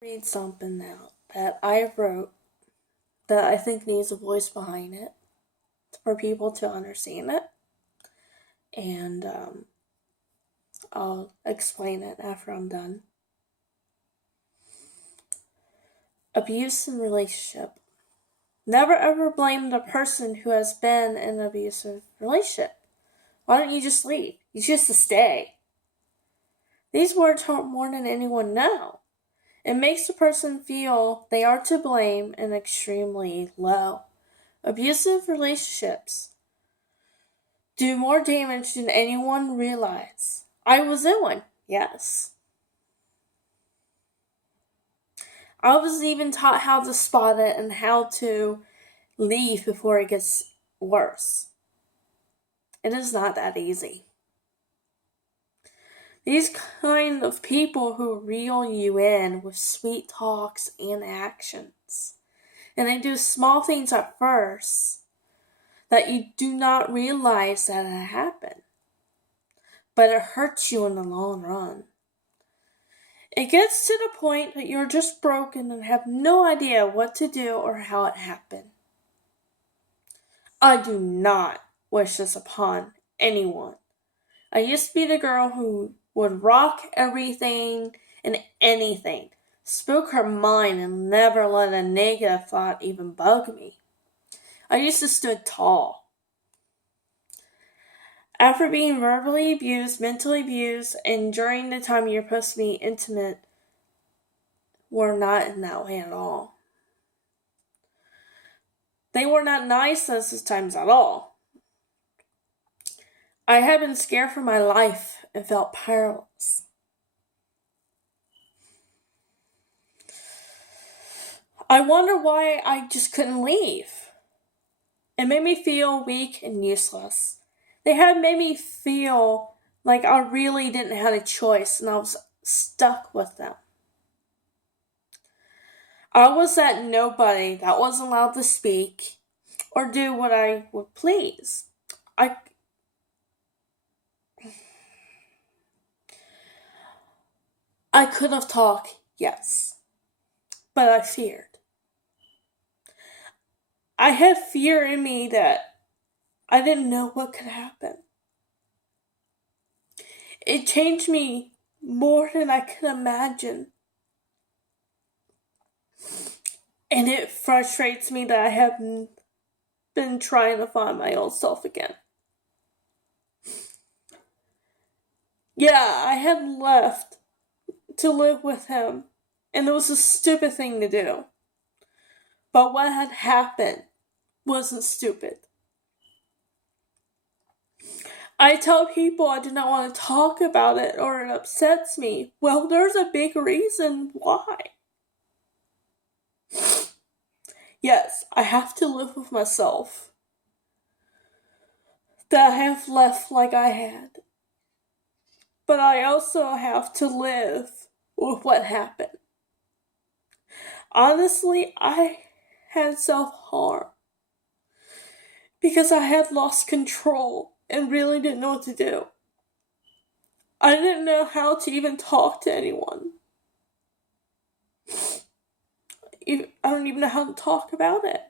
Read something now that I wrote that I think needs a voice behind it for people to understand it, and I'll explain it after I'm done. Abuse in relationship. Never ever blame the person who has been in an abusive relationship. Why don't you just leave? You choose to stay. These words hurt more than anyone know. It makes the person feel they are to blame and extremely low. Abusive relationships do more damage than anyone realizes. I was in one, yes. I was even taught how to spot it and how to leave before it gets worse. It is not that easy. These kind of people who reel you in with sweet talks and actions. And they do small things at first that you do not realize that it happened. But it hurts you in the long run. It gets to the point that you're just broken and have no idea what to do or how it happened. I do not wish this upon anyone. I used to be the girl who would rock everything and anything, spoke her mind and never let a negative thought even bug me. I used to stood tall. After being verbally abused, mentally abused, and during the time you're supposed to be intimate, we're not in that way at all. They were not nice those times at all. I had been scared for my life and felt powerless. I wonder why I just couldn't leave. It made me feel weak and useless. They had made me feel like I really didn't have a choice and I was stuck with them. I was that nobody that wasn't allowed to speak or do what I would please. I could have talked, yes, but I feared. I had fear in me that I didn't know what could happen. It changed me more than I could imagine. And it frustrates me that I have been trying to find my old self again. Yeah, I had left to live with him, and it was a stupid thing to do. But what had happened wasn't stupid. I tell people I do not want to talk about it or it upsets me. Well, there's a big reason why. Yes, I have to live with myself. That I have left like I had. But I also have to live with what happened. Honestly, I had self-harm because I had lost control and really didn't know what to do. I didn't know how to even talk to anyone. I don't even know how to talk about it.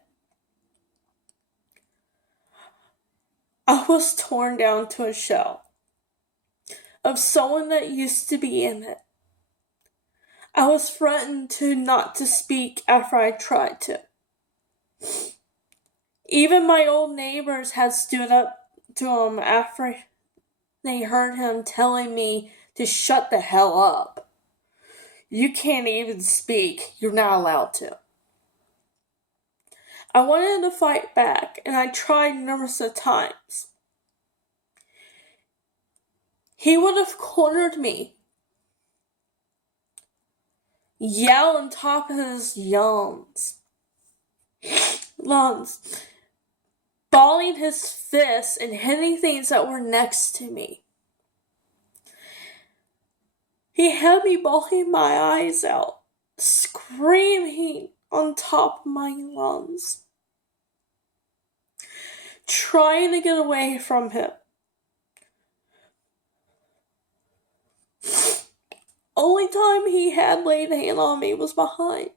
I was torn down to a shell of someone that used to be in it. I was threatened to not to speak after I tried to. Even my old neighbors had stood up to him after they heard him telling me to shut the hell up. You can't even speak. You're not allowed to. I wanted to fight back, and I tried numerous of times. He would have cornered me, yell on top of his lungs, balling his fists and hitting things that were next to me. He had me bawling my eyes out, screaming on top of my lungs, trying to get away from him. Only time he had laid a hand on me was behind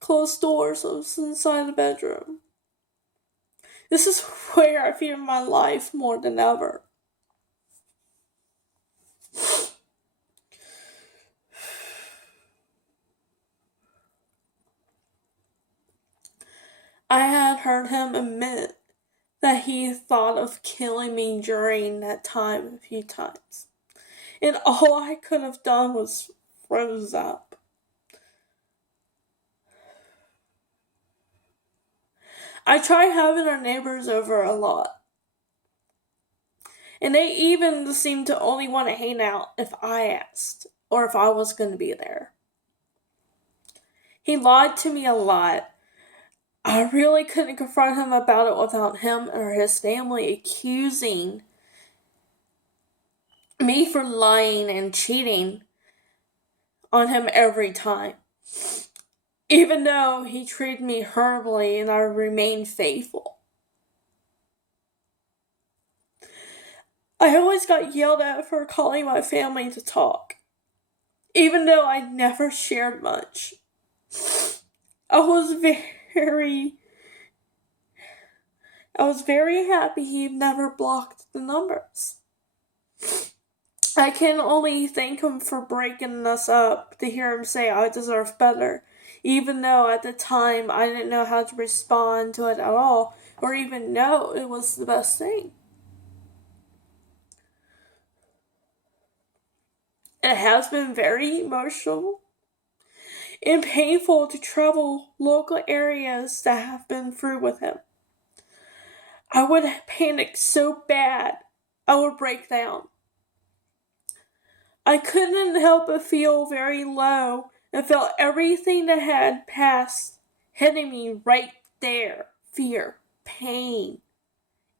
closed doors. I was inside the bedroom. This is where I fear my life more than ever. I had heard him admit that he thought of killing me during that time a few times. And all I could have done was froze up. I tried having our neighbors over a lot. And they even seemed to only want to hang out if I asked, or if I was going to be there. He lied to me a lot. I really couldn't confront him about it without him or his family accusing me for lying and cheating on him every time. Even though he treated me horribly and I remained faithful. I always got yelled at for calling my family to talk, even though I never shared much. I was very happy he never blocked the numbers. I can only thank him for breaking us up to hear him say I deserve better, even though at the time I didn't know how to respond to it at all, or even know it was the best thing. It has been very emotional and painful to travel local areas that have been through with him. I would panic so bad I would break down. I couldn't help but feel very low and felt everything that had passed hitting me right there. Fear, pain,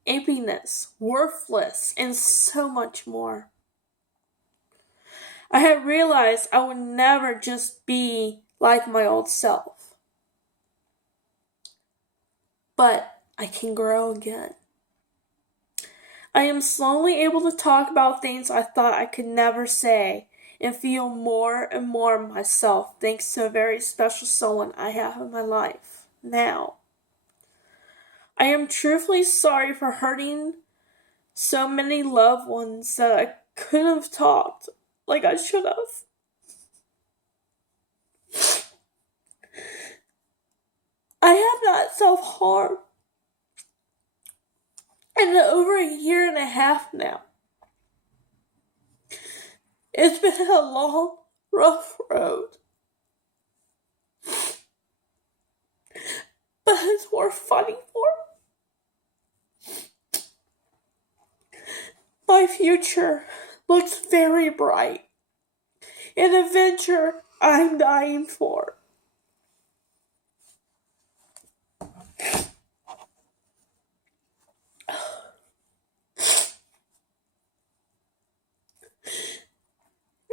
emptiness, worthless, and so much more. I had realized I would never just be like my old self. But I can grow again. I am slowly able to talk about things I thought I could never say and feel more and more myself thanks to a very special someone I have in my life now. I am truthfully sorry for hurting so many loved ones that I couldn't have talked like I should have. I have not self-harmed in over a year and a half now. It's been a long, rough road. But it's worth fighting for. My future looks very bright. An adventure I'm dying for.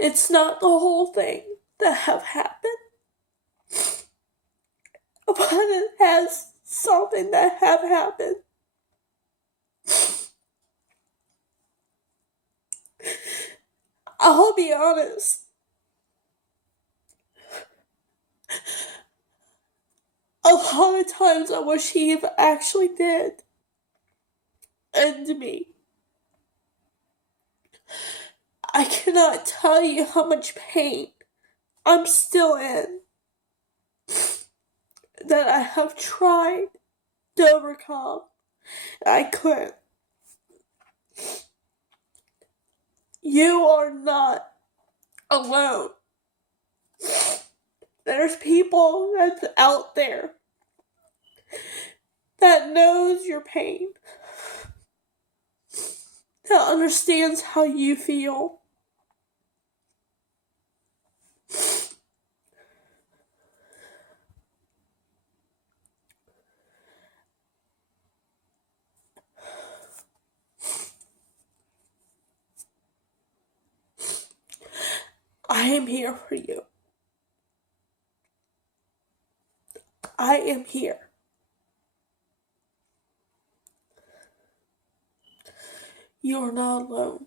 It's not the whole thing that have happened, but it has something that have happened. I'll be honest. A lot of times I wish he actually did end me. I cannot tell you how much pain I'm still in that I have tried to overcome. I couldn't. You are not alone. There's people that's out there that knows your pain, that understands how you feel. I am here for you. I am here. You are not alone.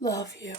Love you.